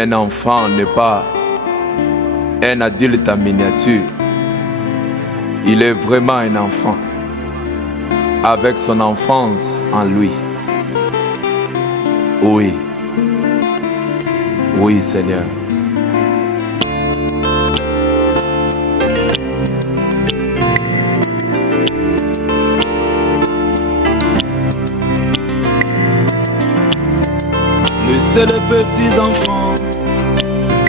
Un enfant n'est pas un adulte en miniature. Il est vraiment un enfant, avec son enfance en lui. Oui, oui Seigneur. Laissez les petits enfants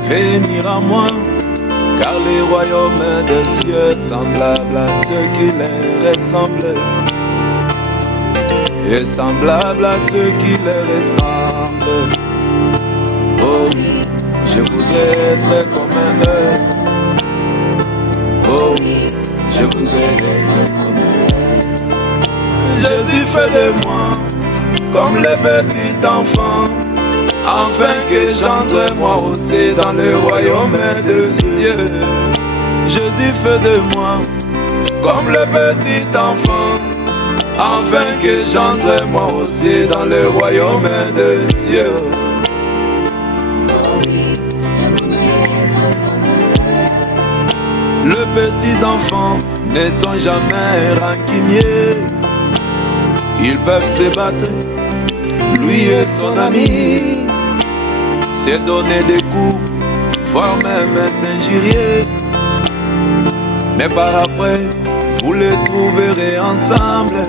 venir à moi, car les royaumes des cieux semblables à ceux qui les ressemblent, et semblables à ceux qui les ressemblent. Oh oui, je voudrais être comme eux. Oh oui, je voudrais être comme eux. Jésus fait de moi comme les petits enfants, afin que j'entre moi aussi dans le royaume des cieux. Jésus fait de moi comme le petit enfant, afin que j'entre moi aussi dans le royaume des cieux. Les petits enfants ne sont jamais rancuniers. Ils peuvent se battre, lui et son ami, se donner des coups, voire même s'injurier. Mais par après, vous les trouverez ensemble,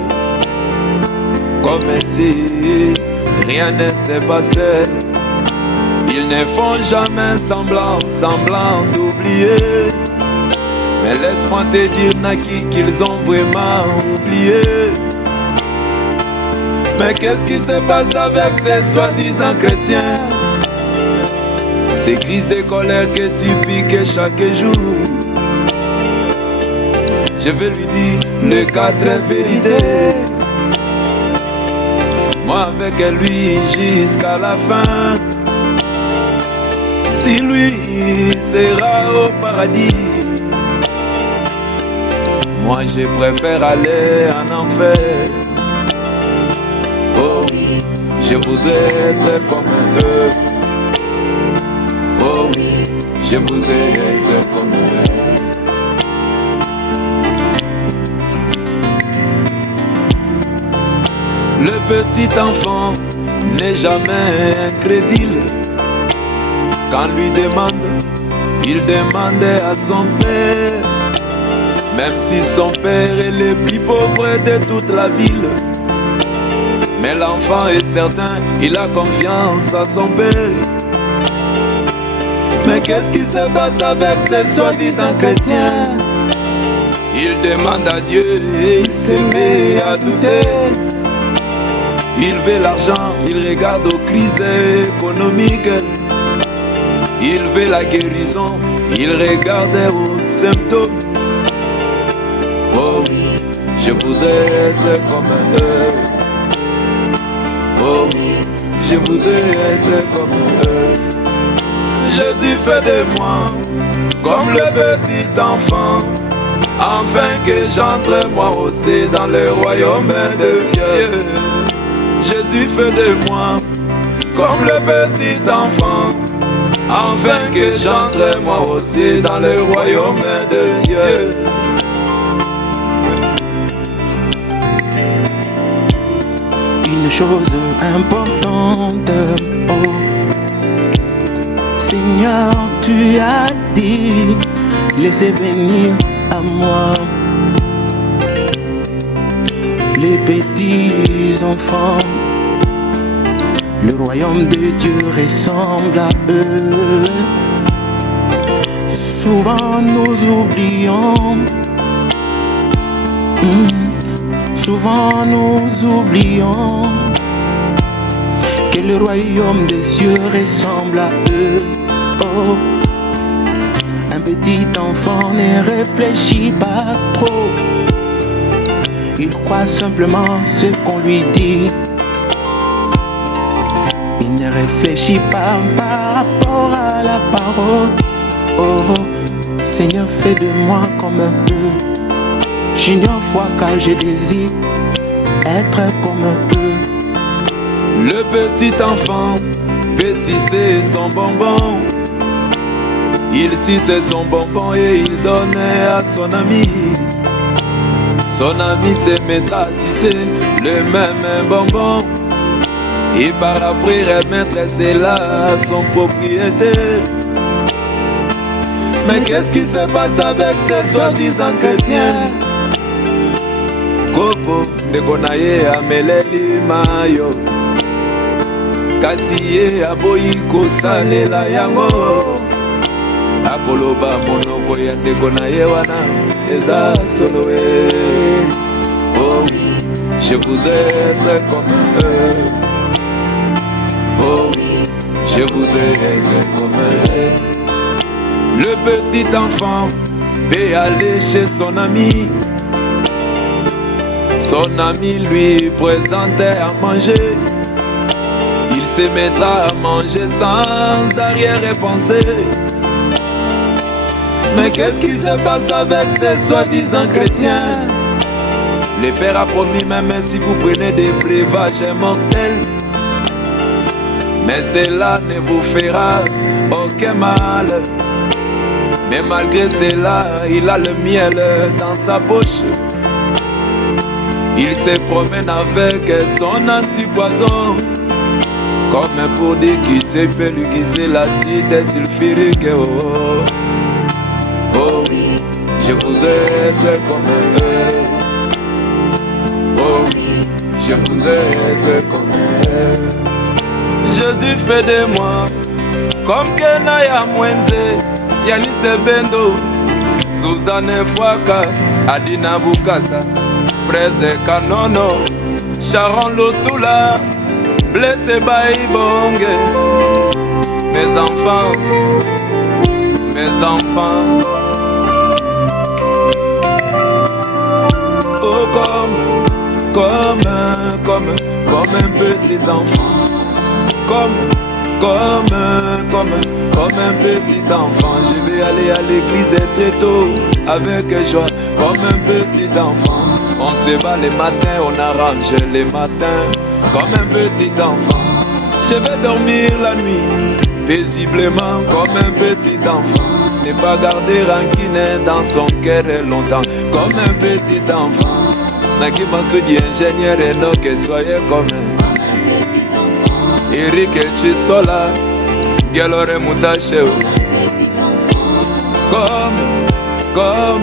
comme si rien ne s'est passé. Ils ne font jamais semblant d'oublier. Mais laisse-moi te dire, Naki, qu'ils ont vraiment oublié. Mais qu'est-ce qui se passe avec ces soi-disant chrétiens? Ces crises de colère que tu piques chaque jour. Je vais lui dire les 4 vérités. Moi avec lui jusqu'à la fin. Si lui sera au paradis, moi je préfère aller en enfer. Oh oui, je voudrais être comme eux. Oh oui, je voudrais être comme eux. Le petit enfant n'est jamais incrédule. Quand lui demande, il demande à son père. Même si son père est le plus pauvre de toute la ville. Mais l'enfant est certain, il a confiance à son père. Mais qu'est-ce qui se passe avec ces soi-disant chrétiens? Il demande à Dieu et il se met à douter. Il veut l'argent, il regarde aux crises économiques. Il veut la guérison, il regarde aux symptômes. Oh oui, je voudrais être comme eux. Oh oui, je voudrais être comme eux. Jésus fait de moi comme le petit enfant, afin que j'entre moi aussi dans le royaume des cieux. Jésus fait de moi comme le petit enfant, afin que j'entre moi aussi dans le royaume des cieux. Une chose importante, oh Seigneur, tu as dit, laissez venir à moi les petits enfants. Le royaume de Dieu ressemble à eux. Souvent nous oublions, souvent nous oublions que le royaume des cieux ressemble à eux. Oh, un petit enfant ne réfléchit pas trop. Il croit simplement ce qu'on lui dit. Il ne réfléchit pas par rapport à la parole. Oh, Seigneur, fais de moi comme eux. J'ignore fois car je désire être comme eux. Le petit enfant peut sucer son bonbon. Il suce son bonbon et il donne à son ami. Son ami se mettra à sucer le même bonbon. Et par après remettre cela à son propriétaire. Mais qu'est-ce qui se passe avec ces soi-disant chrétiens? Kopo ndekonaye ameleli mayo, kasi ye aboyi kosalela yango. Akoloba monoko ya ndekonaye wana eza solo. Oh oui, je voudrais être comme eux. Oh oui, je voudrais être comme eux. Le petit enfant peut aller chez son ami. Son ami lui présentait à manger. Il se mettra à manger sans arrière-pensée. Mais qu'est-ce qui se passe avec ces soi-disant chrétiens? Le Père a promis même si vous prenez des breuvages mortels, mais cela ne vous fera aucun mal. Mais malgré cela, il a le miel dans sa poche. Il se promène avec son antipoison, comme pour dire qu'il peut lui glisser l'acide sulfurique. Oh, oh oui, je voudrais être comme eux. Oh oui, je voudrais être comme eux. Jésus fait de moi comme Kenaya Mwenze, Yannis Bendo, Suzanne Fouaka, Adina Bukasa, Preze Kanono, Sharon Lotula, Blessé Baïbongue. Mes enfants, mes enfants. Oh comme un petit enfant. Comme un petit enfant. Je vais aller à l'église très tôt avec joie. Comme un petit enfant. On se bat les matins, on arrange les matins. Comme un petit enfant. Je vais dormir la nuit paisiblement comme un petit enfant. Ne pas garder rancune dans son cœur longtemps. Comme un petit enfant. Nakima Soudi ingénieur et non que soyez comme un petit enfant. Eric Chisola, Galore Moutacheo. Comme